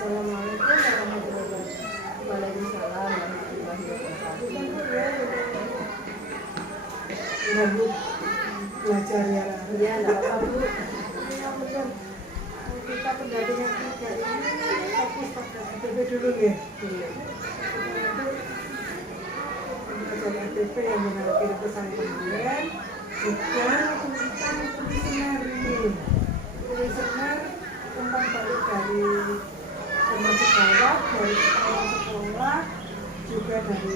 Assalamualaikum warahmatullahi wabarakatuh. Waalaikumsalam warahmatullahi wabarakatuh. Bu, belajar ya. Iya, enggak apa-apa, Bu. Ya benar. Kita pendampingan tiga ini fokus pada ATP dulu ya. Iya. Belajar ATP yang mengalami pesan kemarin juga tentang kuesioner ini. Kuesioner tentang balik dari teman sejawat, dari kepala sekolah, juga dari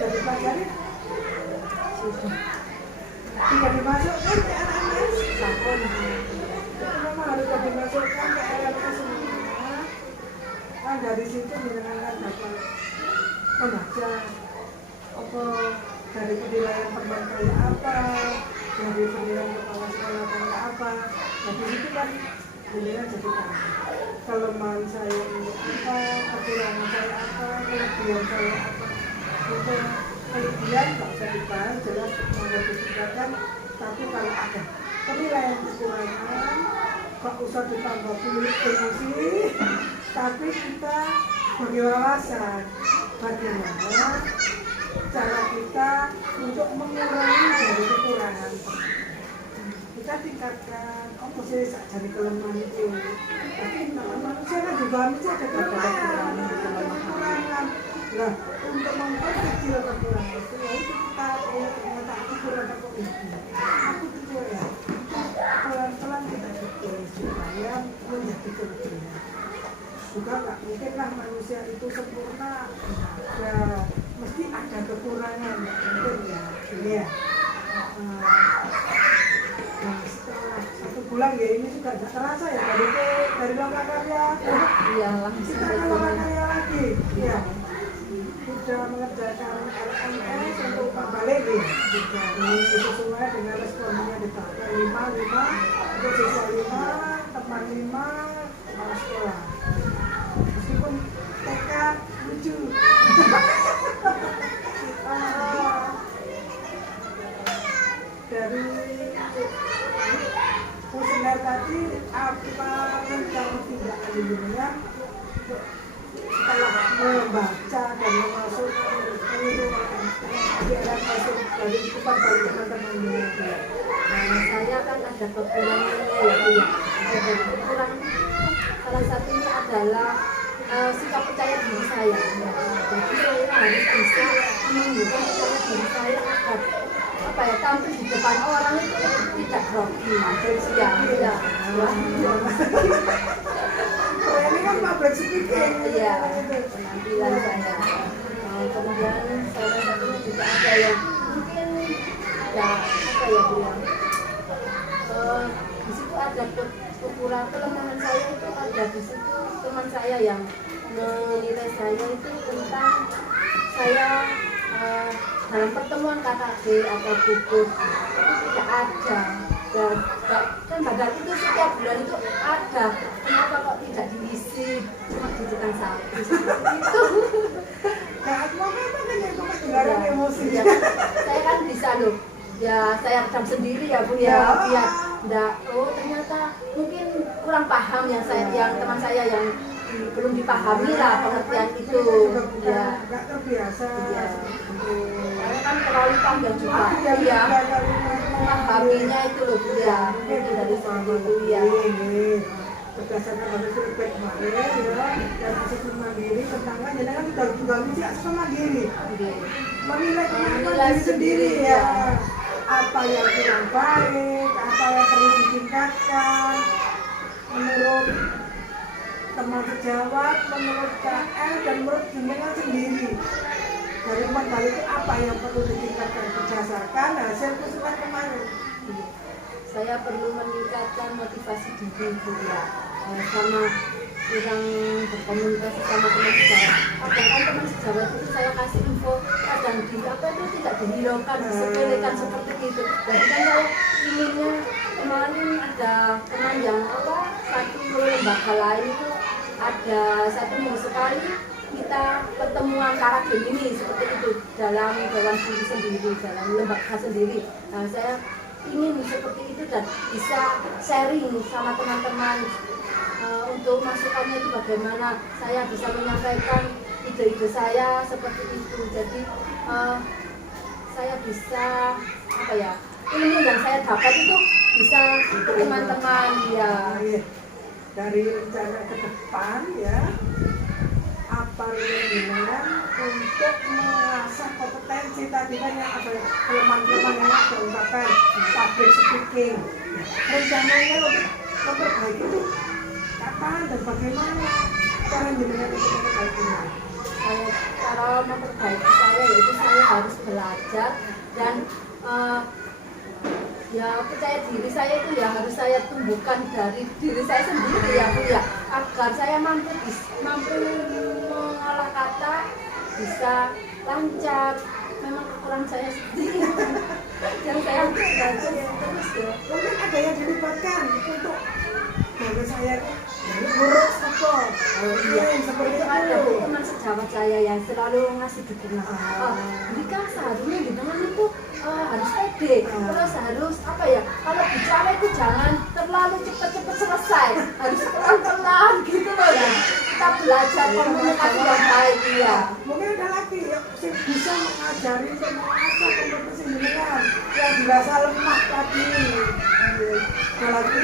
pelajari sudah tidak dimasukkan ke anak-anak sakon. Itu memang harus dimasukkan ke anak-anak semua. Kan dari situ menyenangkan dapat membaca apa dari penilaian teman kayak apa, dari penilaian kepala sekolah kayak apa. Dari situ kan penilaian jadi tahu kelemahan saya ini apa, kekurangan saya apa, kelebihan saya apa. Untuk kelebihan nggak usah dibahas, jelas mau disediakan. Tapi kalau ada penilaian kekurangan, nggak usah ditambah emosi. Tapi kita bagi wawasan bagaimana cara kita untuk mengurangi dari kekurangan. Kita tingkatkan, sih dari kelemahan itu. Tapi manusia kan juga manusia ada kekurangan. Nah, untuk memperkecil kekurangan itu, ya itu kita ternyata aku kurang kok ini. Aku tuh ya, pelan-pelan kita betul supaya menjadi kelebihan. Juga nggak mungkin lah manusia itu sempurna. Ya, mesti ada kekurangan, mungkin ya. Ini ya. Nah, setelah 1 bulan ya ini juga tidak terasa ya dari loka karya. Iya, langsung Kita ke loka karya lagi. Ya. Sudah mengerjakan LMS untuk Pak Balik nih. Ini sesuai dengan responnya di Pak 5 untuk siswa 5, teman 5, kepala sekolah. Meskipun TK lucu. Dari kuesioner tadi apa rencana tindak lanjutnya setelah membaca dan memasukkan ajaran masuk dari tempat balik teman-teman. Nah, saya kan ada kekurangannya ya, Bu ya. Ada kekurangan. Salah satunya adalah sikap percaya diri saya. Jadi saya harus bisa menunjukkan percaya diri saya agar apa ya, tampil di depan orang itu tidak grogi. Ya. Ini kan public speaking. Iya, penampilan saya. Kemudian salah satunya juga ada yang mungkin ya apa ya bilang di situ ada kekurangan, kelemahan saya itu ada di situ. Teman saya yang menilai saya itu tentang saya dalam pertemuan KKD atau gugus itu tidak ada. Dan kan badan itu setiap bulan itu ada, kenapa kok tidak diisi, cuma di tukang sapi seperti itu. Nggak emosi. Ya, saya kan bisa loh ya, saya redam sendiri ya Bu ya, biar enggak, oh ternyata mungkin kurang paham yang teman saya yang belum dipahami lah pengertian itu ya. Nggak terbiasa. Ya. Saya kan terlalu panjang juga ya, memahaminya itu loh Bu ya, itu dari suami Bu ya. Berdasarkan pada feedback kemarin ya, dan asesmen mandiri tentang kan jadi kan juga misi asesmen mandiri. Menilai sendiri ya. Apa yang kurang baik, apa yang perlu ditingkatkan menurut teman sejawat, menurut KL dan menurut jenengan sendiri. Dari modal itu apa yang perlu ditingkatkan berdasarkan hasil kesulitan kemarin. Saya perlu meningkatkan motivasi diri Bu ya, sama kurang berkomunikasi sama teman sejawat. Padahal teman sejawat itu saya kasih info kadang di apa itu tidak dihiraukan, disepelekan seperti itu. Jadi kan saya inginnya, kemarin ada teman yang satu lembaga lain itu ada 1 minggu sekali kita pertemuan karaoke ini seperti itu dalam dewan studi sendiri, dalam lembaga sendiri. Nah, saya ingin seperti itu dan bisa sharing sama teman-teman untuk masukannya itu bagaimana saya bisa menyampaikan ide-ide saya seperti itu. Jadi saya bisa apa ya, ilmu yang saya dapat itu bisa ke teman-teman ya. Dari rencana ke depan ya, apa dengan untuk mengasah kompetensi tadi kan yang ada kelemahan-kelemahan yang ada ungkapkan public speaking. Rencananya untuk memperbaiki itu kapan dan bagaimana cara jenengan untuk memperbaikinya? Cara memperbaiki saya yaitu saya harus belajar dan ya percaya diri saya itu ya harus saya tumbuhkan dari diri saya sendiri ya Bu ya, agar saya mampu mengolah kata bisa lancar. Memang kekurangan saya seperti itu yang saya belajar terus ya. Mungkin ada yang dilibatkan untuk bahwa saya buruk apa? Iya, seperti itu ada itu. teman sejawat saya yang selalu ngasih dukungan. Jika seharusnya dengan itu harus pede, terus harus apa ya? Kalau bicara itu jangan terlalu cepat-cepat selesai, harus pelan-pelan gitu loh ya. Kita belajar komunikasi yang baik ya. Mungkin ada lagi yang bisa mengajari untuk mengasah kompetensi jenengan yang dirasa lemah tadi. Ada lagi.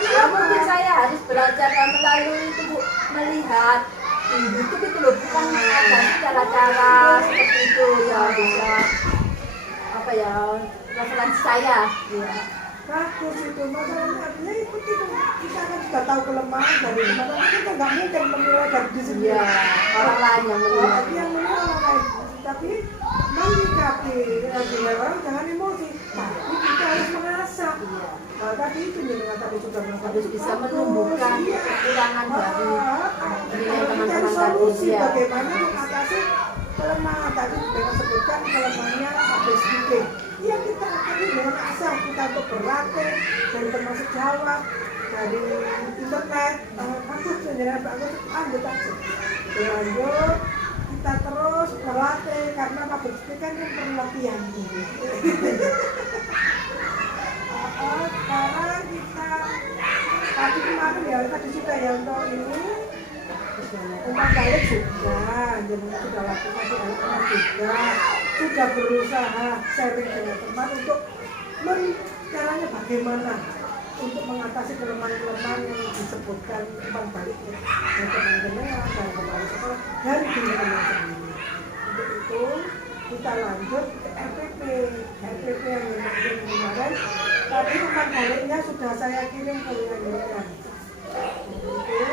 Ya mungkin saya harus belajar melalui itu Bu, melihat di YouTube itu loh, bukan ada cara-cara seperti itu ya, bisa apa ya, referensi saya ya. Bagus itu, masalahnya artinya itu kita kan sudah tahu kelemahan dari teman-teman, kita nggak mungkin menilai dari diri sendiri. Iya, orang lain yang menilai. Tapi yang menilai orang lain, tapi menyikapi dinilai orang jangan emosi, tapi kita harus mengasah. Nah, tadi itu jenengan tadi sudah harus bisa menumbuhkan kekurangan dari nilai teman-teman solusi tadi ya. bagaimana mengatasi kelemahan tadi dengan sebutkan kelemahannya public speaking. Ya kita akan dengan asah kita untuk berlatih dari termasuk jawab dari internet. Bagus jenengan bagus, lanjut aja. Lanjut kita terus berlatih karena public speaking kan perlu latihan. Sekarang kita tadi kemarin ya tadi sudah ya untuk ini umpan balik sudah, jadi sudah lakukan di anak-anak juga sudah berusaha sharing dengan teman untuk caranya bagaimana untuk mengatasi kelemahan-kelemahan yang disebutkan umpan balik dan teman-teman dan kembali sekolah dari diri teman sendiri. Untuk itu kita lanjut ke RPP yang kemarin. Tapi umpan baliknya sudah saya kirim ke wilayah. Itu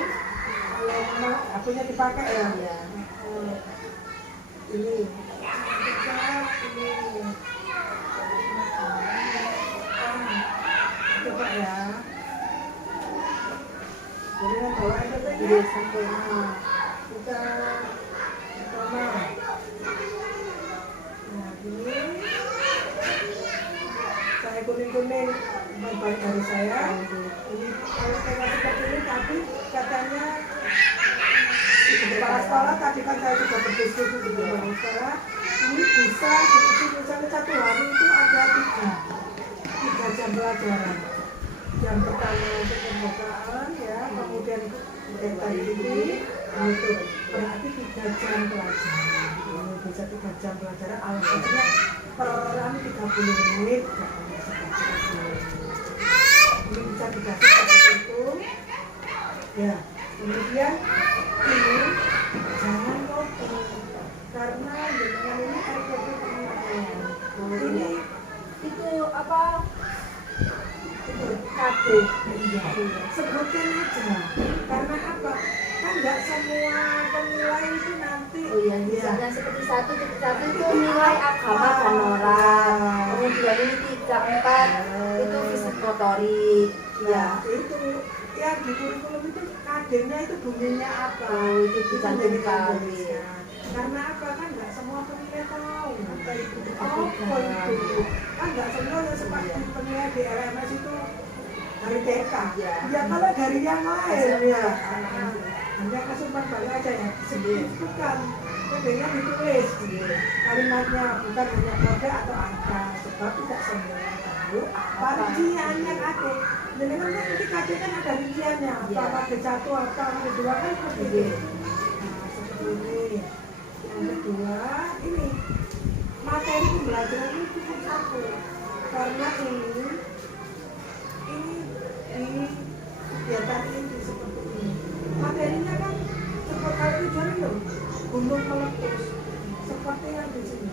kalau memang HP-nya dipakai ya. Ini coba ya. Jadi kan bawa RPP-nya sampai kita pertama. Nah ini saya kuning-kuning baik dari saya. Ini kalau saya seperti ini tadi katanya kepala sekolah tadi kan saya sudah berdiskusi di kepala sekolah. Ini bisa diisi misalnya satu hari itu ada tiga jam pelajaran. Jam pertama untuk pembukaan ya, kemudian tadi ini itu berarti 3 jam pelajaran. Ini bisa 3 jam pelajaran. Alasannya per orang 30 menit. Ini bisa dikasih seperti itu ya. Kemudian ini jangan lupa karena dengan ini RPP ini Itu apa? Itu KD. Sebutin aja karena apa? Kan nggak semua penilai itu nanti Misalnya seperti satu itu nilai agama dan moral, kemudian ini 3, 4 itu fisik motorik ya itu ya di kurikulum itu KD-nya itu bunyinya apa? itu dicantumkan karena apa kan nggak semua penilai tahu apa itu kan nggak semua yang seperti penilai di LMS itu dari TK ya kalau dari yang lain ya hanya kesumpah balik aja ya sebutkan kodenya ditulis kalimatnya bukan hanya kode atau angka sebab tidak semua Bu, apa rinciannya kade? Jadi kan nanti kade kan ada rinciannya, apa kade satu, apa kade dua kan seperti itu. Nah, seperti ini. Yang kedua, ini materi pembelajaran ini cukup satu, karena ini di kegiatan ini seperti ini. Materinya kan seperti kalau tujuan itu gunung meletus, seperti yang di sini.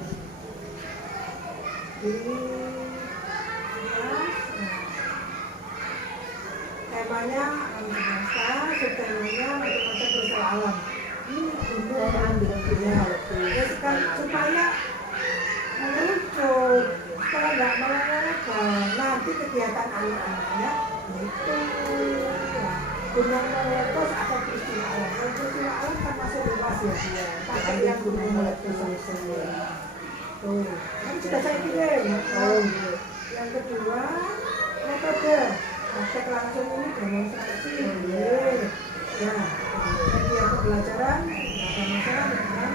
Ini temanya alam semesta, subtemanya macam-macam peristiwa alam. Ini gunung Saya ambil ya, ya supaya mengerucut, supaya nggak melelehkan. Nanti kegiatan anak-anaknya itu ya, gunung meletus atau peristiwa alam. Kalau peristiwa alam kan masih luas ya, pakai yang gunung meletus saja. Tuh, kan sudah saya kirim. Yang kedua, metode. Praktek langsung ini demonstrasi. Ya, kegiatan pembelajaran, ada masalah dengan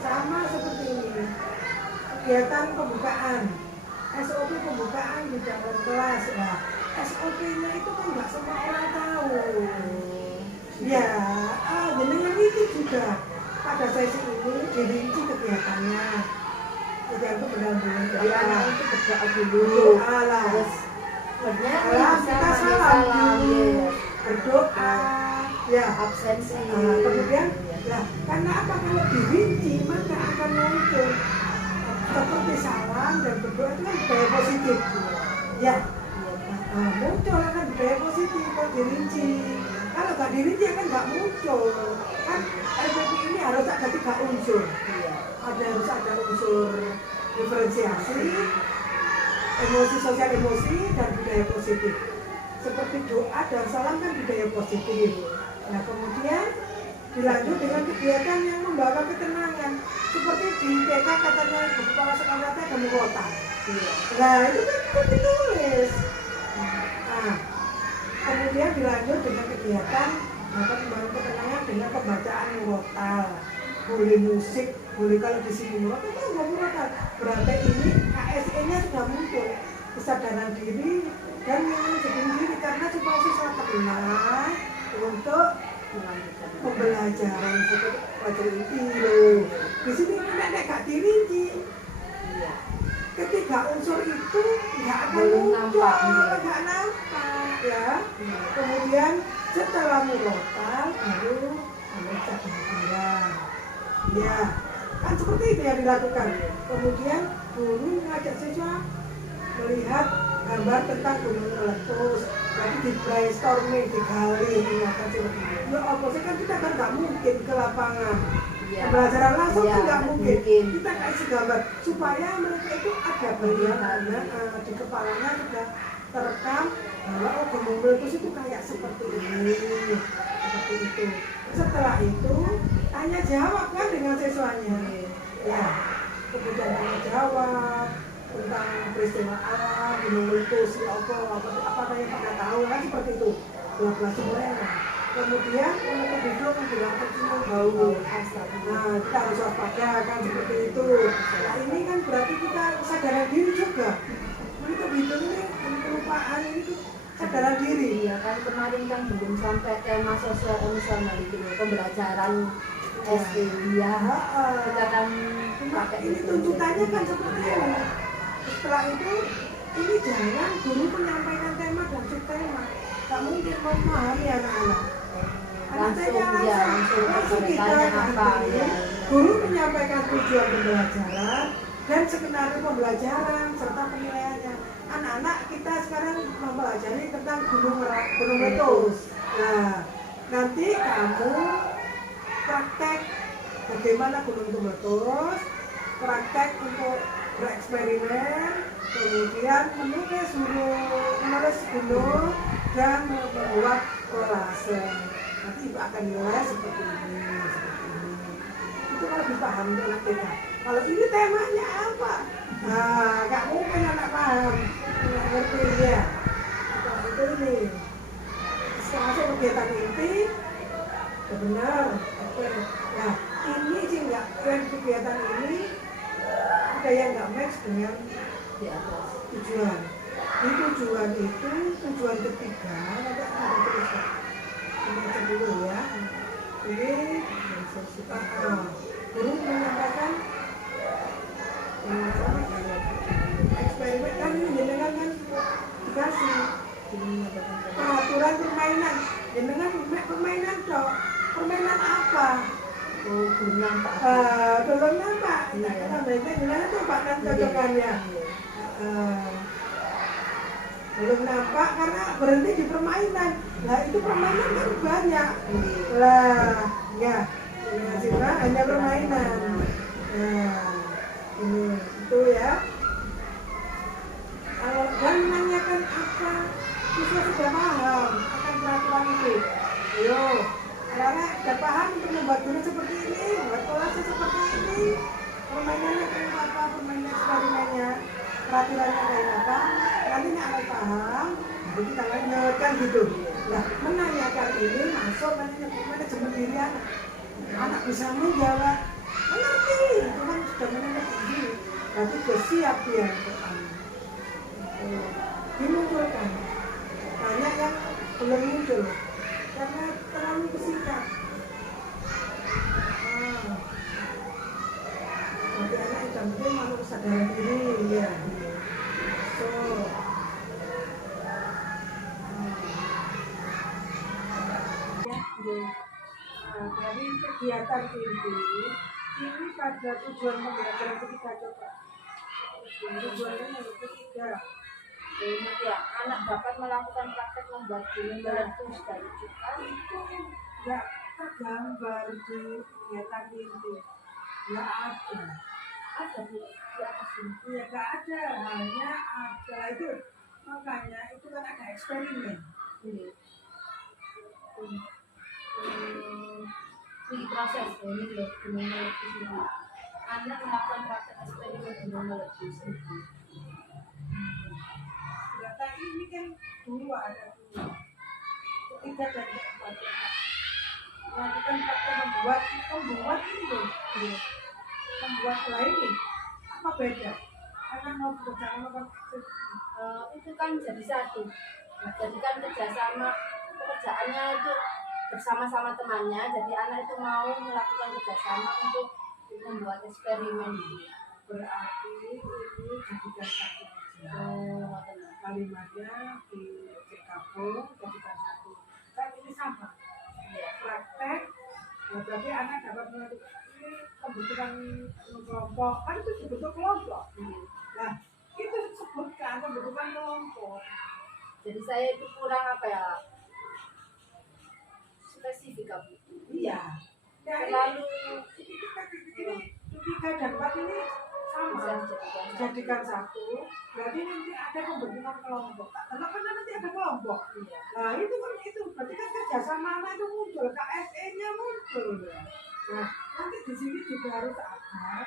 sama seperti ini. Kegiatan pembukaan, SOP pembukaan di dalam kelas. Nah, SOP-nya itu kan nggak semua orang tahu. Ya, jadi yang itu juga. Pada sesi ini dirinci kegiatannya. Kegiatan pendampingan. Jadi anak itu berdoa dulu. Terus kita salam dulu, berdoa, ya absensi. Kemudian, ya karena apa kalau dirinci maka akan muncul seperti salam dan berdoa itu kan budaya positif. Ya, muncul akan budaya positif kalau dirinci. Kalau nggak dirinci kan nggak muncul. Kan SPP ini harus ada 3 unsur. Harus ada unsur diferensiasi, emosi sosial emosi, dan budaya positif. Seperti doa dan salam kan budaya positif. Nah kemudian dilanjut dengan kegiatan yang membawa ketenangan. Seperti di TK katanya Ibu Kepala Sekolah ada mukota. Nah itu kan ditulis. Nah, kemudian dilanjut dengan kegiatan maka membangun ketenangan dengan pembacaan murotal, boleh musik, boleh kalau di sini murotal itu nggak murotal. Berarti ini KSE-nya sudah muncul, kesadaran diri dan menyadari diri karena supaya siswa tenang untuk pembelajaran seperti pelajaran itu loh. Di sini nenek gak dirinci. Ketiga unsur itu nggak akan muncul, nggak nampak ya. Kemudian setelah murotal baru membaca pikiran. Ya, kan seperti itu yang dilakukan. Kemudian guru mengajak siswa melihat gambar tentang gunung meletus. Jadi di brainstorming, digali, ingatan seperti itu. Ya apa sih kan kita kan nggak mungkin ke lapangan. Pembelajaran langsung kan nggak mungkin. Kita kasih gambar supaya mereka itu ada bayangannya di kepalanya sudah terekam bahwa oh gunung meletus itu kayak seperti ini, seperti itu. Setelah itu tanya jawab kan dengan siswanya. Ya, kemudian tanya jawab tentang peristiwa alam, gunung meletus, apa yang pernah tahu kan seperti itu. Bla-bla semuanya. Kemudian untuk hidup bilang kecium bau asap. Nah kita harus waspada kan seperti itu. Nah ini kan berarti kita kesadaran diri juga. Untuk hidup ini kelupaan ini kesadaran diri. Ya kan kemarin kan belum sampai tema sosial emosional itu pembelajaran SD ya. Kita kan pakai ini tuntutannya kan seperti ini. Setelah itu ini jangan guru menyampaikan tema dan subtema. Tak mungkin memahami anak-anak. Langsung kita apa ya. Guru menyampaikan tujuan pembelajaran dan skenario pembelajaran serta penilaiannya. Anak-anak kita sekarang mempelajari tentang gunung meletus. Nah, nanti kamu praktek bagaimana gunung itu meletus, praktek untuk bereksperimen, kemudian menulis gunung dan membuat kolase. Nanti ibu akan nilai seperti ini. Itu kalau dipahami anak kita. Kalau ini temanya apa? Nah, nggak mungkin anak paham, nggak ngerti ya. Itu ini. Masuk kegiatan inti, benar. Oke. Nah, ini sih nggak kegiatan ini ada yang nggak match dengan di atas. Tujuan. Di tujuan itu tujuan ketiga, nanti ada tulisan. Ini baca dulu ya. Ini guru menyampaikan eksperimen kan jenengan kan dikasih peraturan permainan. Jenengan permainan toh. Permainan apa? Oh, berenang Pak. Belum nampak. Kita baca gimana tuh Pak dan cocokannya. Belum nampak karena berhenti di permainan. Lah itu permainan kan banyak. Lah, ya. Sehingga hanya permainan. Ini itu ya. Kalau dan menanyakan apa, siswa sudah paham akan peraturan itu. Ayo, anak-anak sudah paham untuk membuat guru seperti ini, membuat kolase seperti ini. Permainannya kayak apa, permainan eksperimennya, peraturannya kayak apa. Nantinya akan paham, jadi kita lanjutkan gitu. Nah, menanyakan ini masuk nanti manajemen diri anak. Anak bisa menjawab, mengerti, itu kan sudah menanyakan diri. Berarti sudah siap dia untuk dimunculkan. Banyak yang belum muncul karena terlalu kesingkat. Nanti anak yang penting malu kesadaran diri ya. So, dari kegiatan ini pada tujuan pembelajaran ketiga coba. Tujuannya yang ketiga. Ini ya, anak dapat melakukan praktek membuat gunung meletus dari cukai. Itu nggak tergambar di kegiatan ini. Nggak ada. Ada Bu di atas ini. Ya nggak ada, hanya ada itu. Makanya itu kan ada eksperimen. Ini proses ini loh gunung meletus ini. Anak melakukan praktek eksperimen gunung meletus ini. Data ini kan dua ada dua. Ketiga dan keempat. Melakukan praktek membuat ini loh. Membuat lain apa beda? Karena mau bekerja sama Itu kan jadi satu. Jadikan kerjasama pekerjaannya itu bersama-sama temannya. Jadi anak itu mau melakukan kerjasama untuk membuat eksperimen. Berarti ini jadikan satu kalimatnya digabung jadikan satu. Kan ini sama. Praktek. Berarti anak dapat melakukan ini pembentukan kelompok. Kan itu dibentuk kelompok. Nah, itu disebutkan pembentukan kelompok. Jadi saya itu kurang apa ya? Spesifik apa? Iya. Ya, Terlalu ini 3 dan 4 ini sama. Jadikan satu. Berarti nanti ada pembentukan kelompok. Kenapa nanti ada kelompok? Iya. Nah, itu kan itu. Berarti kan kerjasama anak itu muncul. KSE-nya muncul. Nah, nanti di sini juga harus ada.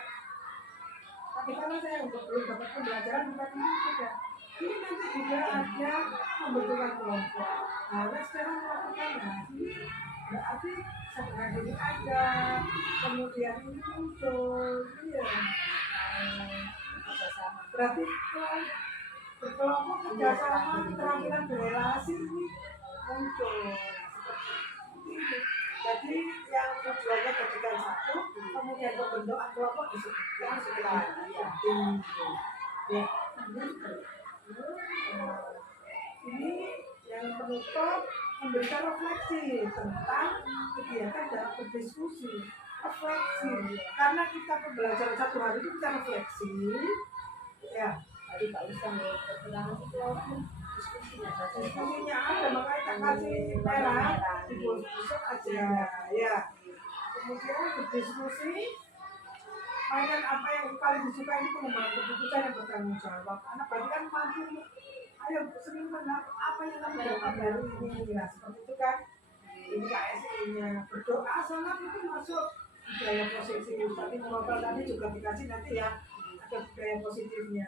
Tapi karena saya belum dapat pembelajaran bukan ini sudah. Ini nanti juga ada pembentukan kelompok. Nah, sekarang melakukan ini berarti sebenarnya ini ada, kemudian ini muncul, iya. Berarti berkelompok kerjasama keterampilan berrelasi ini muncul seperti ini. Jadi yang tujuannya jadikan satu, kemudian pembentukan kelompok disebutkan sebagai penting. Ya, ini yang penutup memberikan refleksi tentang kegiatan dalam berdiskusi. Refleksi, karena kita pembelajaran satu hari itu kita refleksi. Ya, tadi Pak Usam ya kekurangan itu diskusinya ada, makanya kita kasih merah di besok aja. Ya, kemudian berdiskusi. Mainan apa yang paling disukai ini pengembangan keputusan yang bertanggung jawab. Anak berarti kan mampu. Ayo sering mendapat apa yang kamu dapat dari ini. Nah, seperti itu kan. Ini KSE-nya berdoa salat itu masuk budaya positif. Tadi mengobrol tadi juga dikasih nanti ya ada budaya positifnya.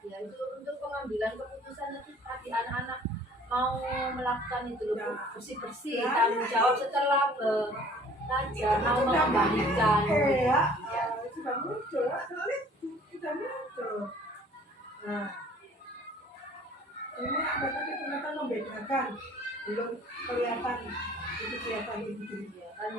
Ya itu untuk pengambilan keputusan nanti tadi anak-anak mau melakukan itu loh, Ya. bersih-bersih, Ya, tanggung jawab setelah belajar, mau mengembalikan. Ya, sudah muncul, sudah muncul. Nah, ini ada tadi kelihatan membedakan, belum kelihatan itu kelihatan itu. Ya, kan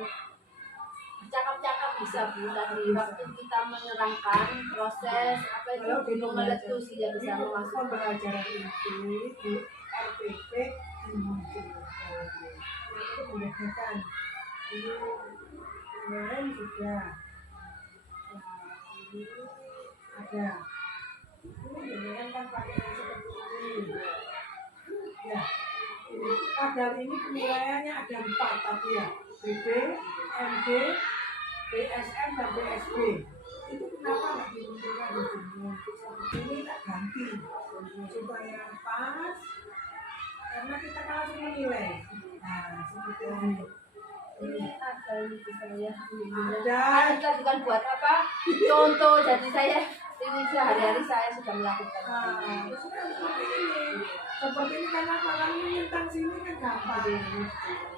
cakap-cakap bisa Bu, tadi waktu kita menerangkan proses apa itu Kalau di gunung meletus ya bisa di masuk. pembelajaran inti di RPP dimunculkan. Itu membedakan. Ini kemarin sudah. Nah, ini ada. Ini kan pakai yang seperti ini. Ya, ini padahal ini penilaiannya ada 4 tapi ya, BB, MD, BSM dan BSB. Itu kenapa nggak dimunculkan di sini? Ini tak ganti supaya pas, karena kita kan langsung menilai. Nah, seperti ini. Ini ada ini saya. Ada. Kita bukan buat apa? Contoh, jadi saya ini sehari-hari saya sudah melakukan. Nah, seperti ini. Seperti ini karena kalau ini tentang sini kan gampang.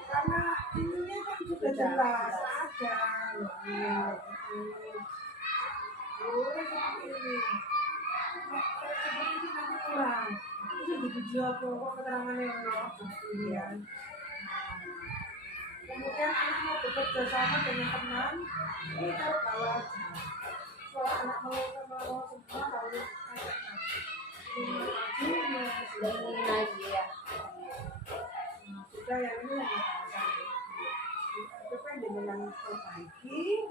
Karena ininya kan sudah jelas ada. Seperti ini. Seperti ini nanti kurang. Itu dijual kok keterangannya orang kemudian. Kemudian anak mau bekerja sama dengan teman, ini taruh bawah aja. Soal anak mau semua harus Ini lagi ya. sudah yang ini yang itu kan dengan perbaiki,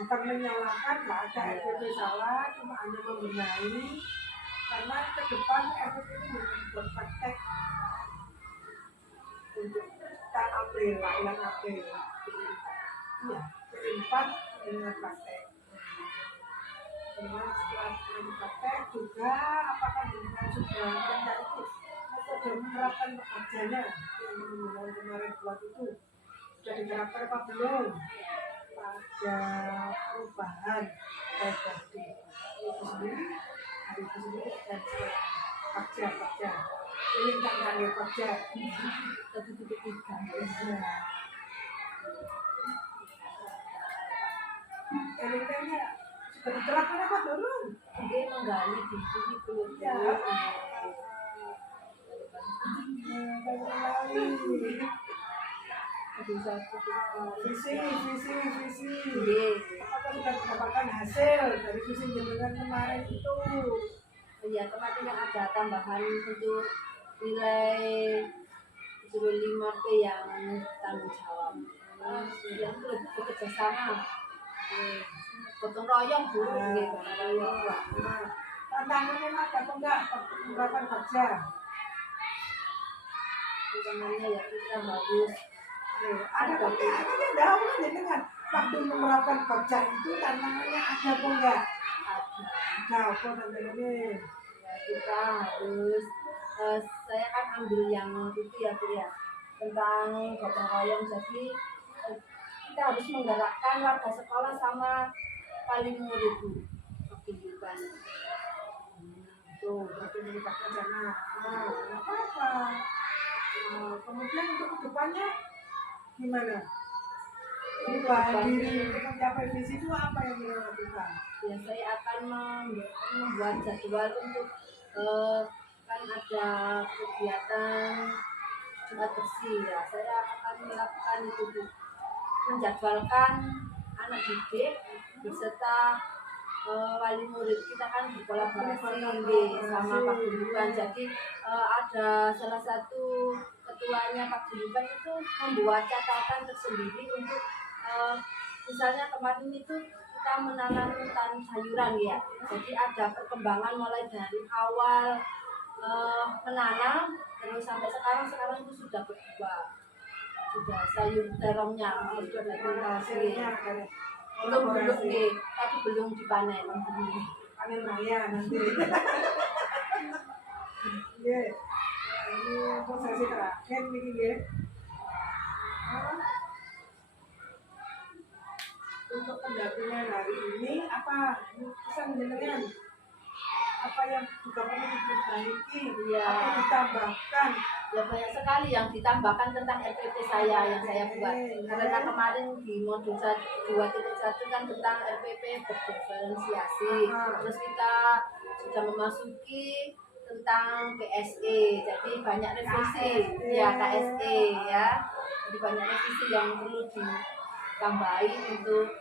bukan menyalahkan, nggak ada RPP salah, cuma hanya membenahi karena ke depan RPP ini bukan buat praktek untuk kan April, ulang April, iya, keempat dengan praktek. Dengan setelah praktek juga apakah dengan sudah rencana itu sudah menerapkan pekerjanya yang menggunakan kemarin buat itu sudah diterapkan apa belum pada perubahan tadi itu sendiri hari itu sendiri dan kerja ini tentang kerja Tapi tiga. Kayaknya sudah diterapkan apa belum? Dia menggali di sini belum Ya. Ada satu. Visi. Iya. Apakah sudah mendapatkan hasil dari visi jenengan kemarin itu? Ya kemarin yang ada tambahan untuk nilai 5P yang tanggung jawab. Yang lebih bekerja sama. Gotong royong Bu, gitu. Tantangannya ada apa enggak penerapan kerja? Tantangannya ya kita harus Ada apa enggak? Ada tahu kan jenengan waktu menerapkan kerja itu tantangannya ada apa enggak? Ada apa tantangannya? ya, kita harus saya kan ambil yang itu ya Bu ya tentang gotong royong, jadi kita harus menggerakkan warga sekolah sama wali murid Bu kehidupan. Tuh, berarti melibatkan sana. Enggak apa-apa. Kemudian untuk kedepannya gimana? Perubahan diri untuk mencapai visi itu apa yang kita lakukan? Ya saya akan membuat jadwal untuk kan ada kegiatan Jumat bersih ya, saya akan melakukan itu Bu, menjadwalkan anak didik beserta wali murid kita kan berkolaborasi sama Pak Guyuban. Jadi ada salah satu ketuanya Pak Guyuban itu membuat catatan tersendiri untuk misalnya kemarin itu kita menanam sayuran ya. Jadi ada perkembangan mulai dari awal menanam terus sampai sekarang itu sudah berbuah, sudah sayur terongnya sudah Hasilnya belum nih, tapi belum dipanen. panen raya nanti. Iya, ini prosesi terakhir nih ya. Untuk pendampingan hari ini apa pesan jenengan? Apa yang juga perlu diperbaiki? Iya. Apa ditambahkan? Ya banyak sekali yang ditambahkan tentang RPP saya yang saya buat. Karena kemarin di modul 2.1 kan tentang RPP berdiferensiasi. Terus kita sudah memasuki tentang PSE, jadi banyak revisi ya KSE ya, jadi banyak revisi yang perlu ditambahin untuk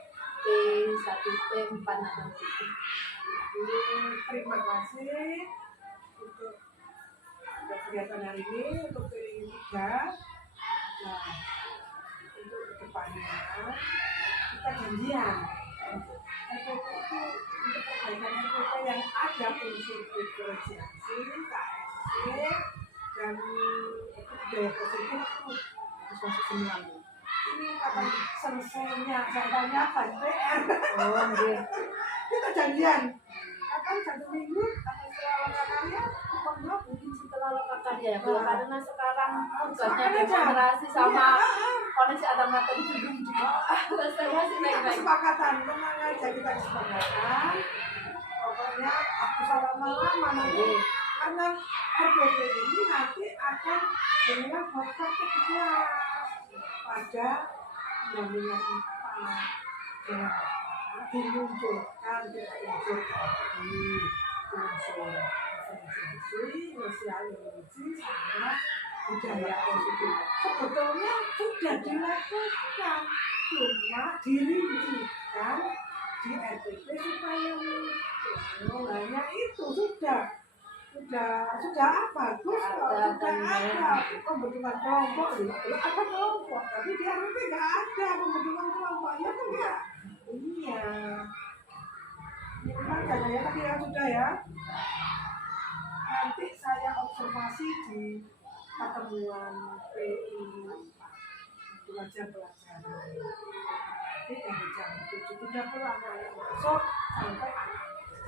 P1 P4 nanti. Jadi terima kasih untuk kegiatan hari ini untuk P3. Nah, untuk kedepannya kita janjian RPP itu untuk perbaikan RPP yang ada unsur diferensiasi, KSC, dan budaya positif itu harus masuk semua. Ini kapan selesainya? Saya tanya apa? PR. Oh, iya. Kita janjian. Kapan 1 minggu atau setelah lokakannya? Mungkin setelah lokakannya ya, karena sekarang tugasnya Sekarang aja. demonstrasi sama Iya. koneksi antar mata di gedung juga. Saya masih Kita baik-baik. kesepakatan, tenang aja kita kesepakatan. Pokoknya aku salah lama nanti karena RPP ini nanti akan dengan bakal ke kelas pada undang-undang 4 dan dimunculkan unsur diferensiasi, sosialisasi sama budaya positif. Sebetulnya sudah dilakukan, cuma dirincikan di RPP supaya muncul. Hanya itu sudah bagus kok, sudah ada pembentukan kelompok, ada kelompok, tapi di RPP nggak ada pembentukan kelompok, ya kan ya? Iya. Memang ya tadi ya sudah ya. Nanti saya observasi di pertemuan PI belajar pelajaran. Nanti dari jam 7.30 anak-anak masuk sampai anak SD.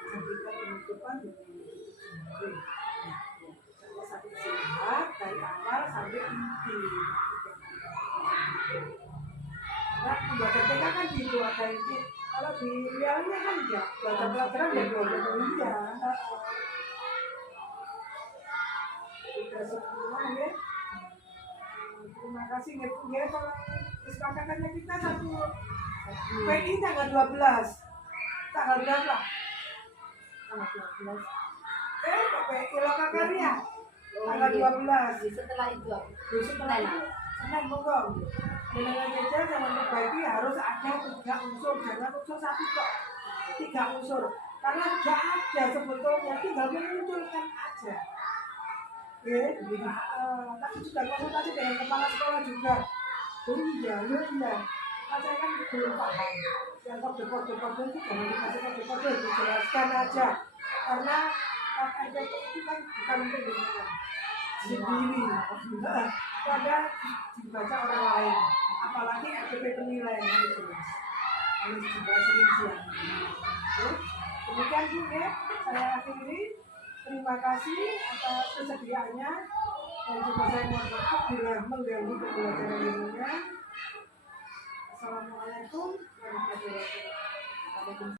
Jam 3 penutupan dari sore. Saya satu istirahat dari awal sampai inti. Karena pembaca TK kan gitu ada inti. Kalau di realnya kan enggak, belajar pelajaran ya dua-duanya. Sudah semua ya. Terima kasih ya kalau kesepakatannya kita satu PI tanggal 12. Tanggal berapa? Tanggal 12. PI Lokakarya tanggal 12. Setelah itu Setelah itu Senin monggo. Dengan jajan jangan berbagi harus ada 3 unsur, jangan unsur 1 kok. 3 unsur. Karena sudah ada sebetulnya, tinggal memunculkan aja. Tapi sudah konsultasi dengan kepala sekolah juga. Iya. Saya kan belum paham. Yang kode-kode itu jangan dikasih kode-kode, dijelaskan aja. Karena RPP itu kan bukan untuk dirinya sendiri. Pada dibaca orang lain. Apalagi RPP penilaian harus jelas. Harus dibahas rincian. Demikian Bu ya, saya akhiri. Terima kasih atas kesediaannya dan juga saya mohon maaf bila mengganggu pembelajaran dirinya. Assalamualaikum warahmatullahi wabarakatuh.